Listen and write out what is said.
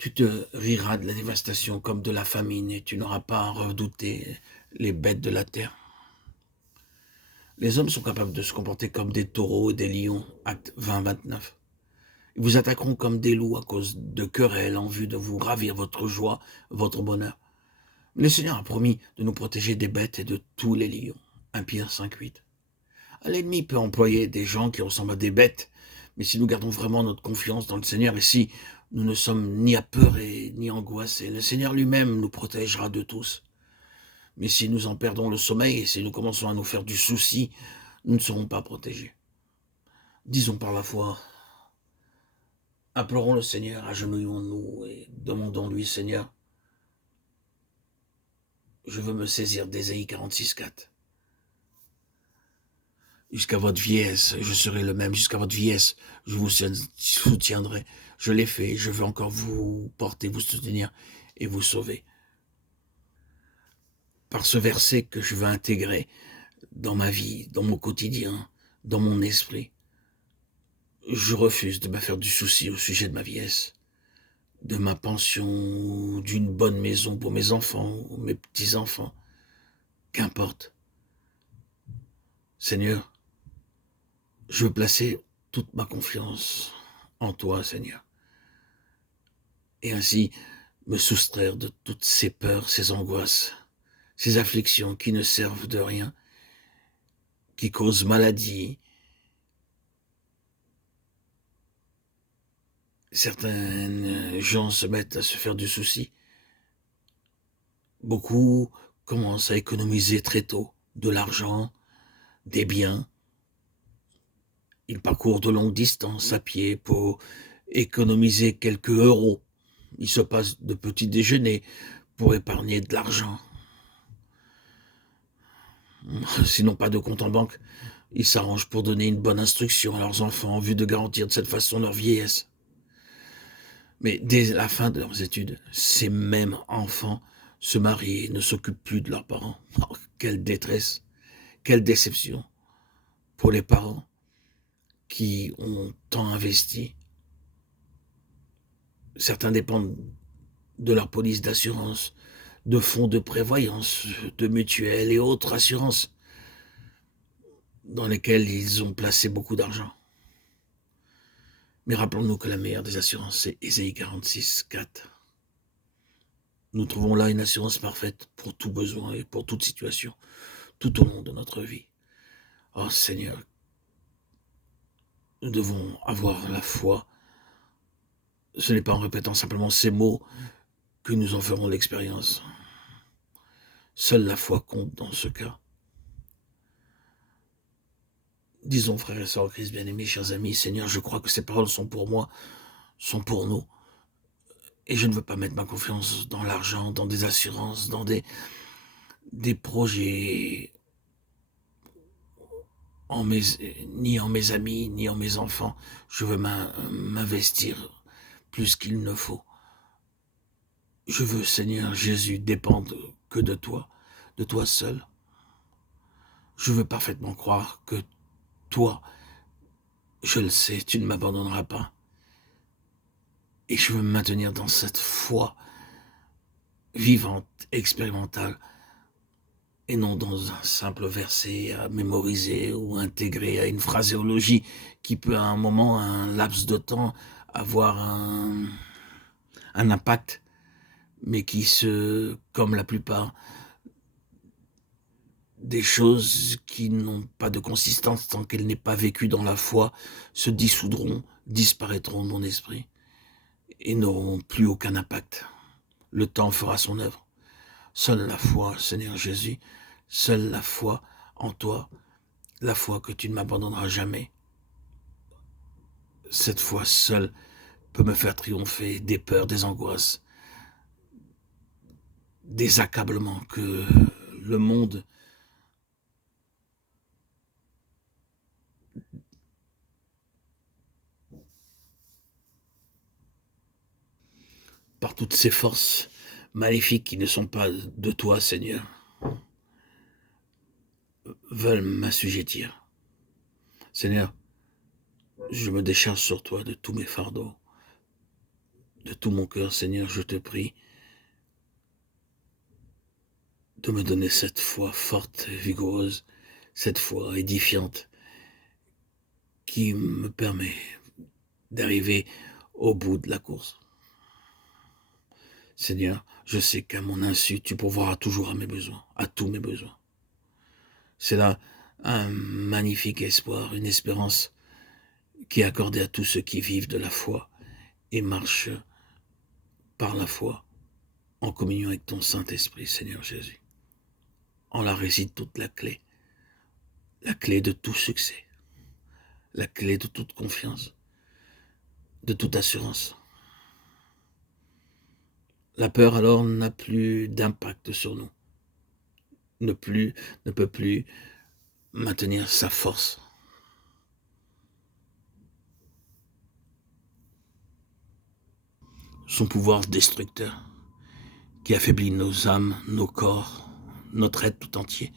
Tu te riras de la dévastation comme de la famine et tu n'auras pas à redouter les bêtes de la terre. Les hommes sont capables de se comporter comme des taureaux et des lions, acte 20-29. Ils vous attaqueront comme des loups à cause de querelles en vue de vous ravir votre joie, votre bonheur. Mais le Seigneur a promis de nous protéger des bêtes et de tous les lions. 1 Pierre 5,8. L'ennemi peut employer des gens qui ressemblent à des bêtes, mais si nous gardons vraiment notre confiance dans le Seigneur et si nous ne sommes ni apeurés ni angoissés, le Seigneur lui-même nous protégera de tous. Mais si nous en perdons le sommeil et si nous commençons à nous faire du souci, nous ne serons pas protégés. Disons par la foi, implorons le Seigneur, agenouillons-nous et demandons-lui, Seigneur, je veux me saisir d'Ésaïe 46,4. Jusqu'à votre vieillesse, je serai le même. Jusqu'à votre vieillesse, je vous soutiendrai. Je l'ai fait. Je veux encore vous porter, vous soutenir et vous sauver. Par ce verset que je veux intégrer dans ma vie, dans mon quotidien, dans mon esprit, je refuse de me faire du souci au sujet de ma vieillesse, de ma pension, d'une bonne maison pour mes enfants ou mes petits-enfants. Qu'importe. Seigneur, je veux placer toute ma confiance en toi, Seigneur. Et ainsi me soustraire de toutes ces peurs, ces angoisses, ces afflictions qui ne servent de rien, qui causent maladie. Certains gens se mettent à se faire du souci. Beaucoup commencent à économiser très tôt de l'argent, des biens. Ils parcourent de longues distances à pied pour économiser quelques euros. Ils se passent de petits déjeuners pour épargner de l'argent. Sinon pas de compte en banque, ils s'arrangent pour donner une bonne instruction à leurs enfants en vue de garantir de cette façon leur vieillesse. Mais dès la fin de leurs études, ces mêmes enfants se marient et ne s'occupent plus de leurs parents. Oh, quelle détresse, quelle déception pour les parents qui ont tant investi. Certains dépendent de leur police d'assurance, de fonds de prévoyance, de mutuelles et autres assurances dans lesquelles ils ont placé beaucoup d'argent. Mais rappelons-nous que la meilleure des assurances, c'est Ésaïe 46,4. Nous trouvons là une assurance parfaite pour tout besoin et pour toute situation, tout au long de notre vie. Oh Seigneur, nous devons avoir la foi. Ce n'est pas en répétant simplement ces mots que nous en ferons l'expérience. Seule la foi compte dans ce cas. Disons, frères et sœurs en Christ bien-aimés, chers amis, Seigneur, je crois que ces paroles sont pour moi, sont pour nous. Et je ne veux pas mettre ma confiance dans l'argent, dans des assurances, dans des projets, ni en mes amis, ni en mes enfants. Je veux m'investir plus qu'il ne faut. Je veux, Seigneur Jésus, dépendre que de toi seul. Je veux parfaitement croire que toi, je le sais, tu ne m'abandonneras pas. Et je veux me maintenir dans cette foi vivante, expérimentale, et non dans un simple verset à mémoriser ou intégrer à une phraséologie qui peut à un moment, à un laps de temps, avoir un impact, mais qui comme la plupart des choses qui n'ont pas de consistance tant qu'elles n'est pas vécues dans la foi, se dissoudront, disparaîtront de mon esprit et n'auront plus aucun impact. Le temps fera son œuvre. Seule la foi, Seigneur Jésus, seule la foi en toi, la foi que tu ne m'abandonneras jamais. Cette foi seule peut me faire triompher des peurs, des angoisses, des accablements que le monde par toutes ces forces maléfiques qui ne sont pas de toi, Seigneur, veulent m'assujettir. Seigneur, je me décharge sur toi de tous mes fardeaux. De tout mon cœur, Seigneur, je te prie de me donner cette foi forte et vigoureuse, cette foi édifiante qui me permet d'arriver au bout de la course. Seigneur, je sais qu'à mon insu, tu pourvoiras toujours à mes besoins, à tous mes besoins. C'est là un magnifique espoir, une espérance qui est accordée à tous ceux qui vivent de la foi et marchent par la foi en communion avec ton Saint-Esprit, Seigneur Jésus. En là réside toute la clé de tout succès, la clé de toute confiance, de toute assurance. La peur alors n'a plus d'impact sur nous, ne peut plus maintenir sa force. Son pouvoir destructeur qui affaiblit nos âmes, nos corps, notre être tout entier.